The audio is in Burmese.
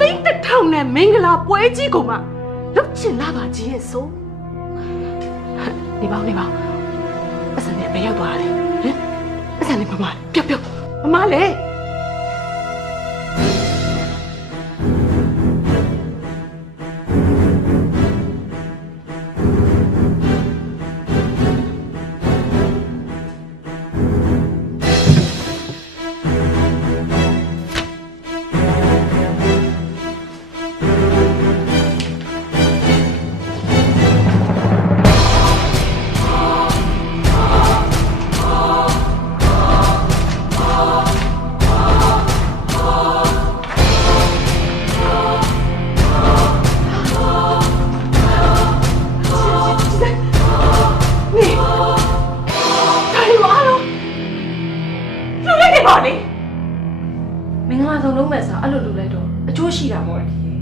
သိန်းတစ်ထောင်နဲ့မင်္ဂလာပွဲကြီးကိုမှလုပ်ချင်လာပါကြီးရဲ့ဆိုနေပါဦးအစံနဲ့ဘယ်ရောက်သွားလဲဟမ်အစံနဲ့မမပြောမမလေမင်္ဂလာဆောင်လုံးမဲ့စားအဲ့လိုလုပ်လိုက်တော့အကျိုးရှိတာပေါ့ဒီ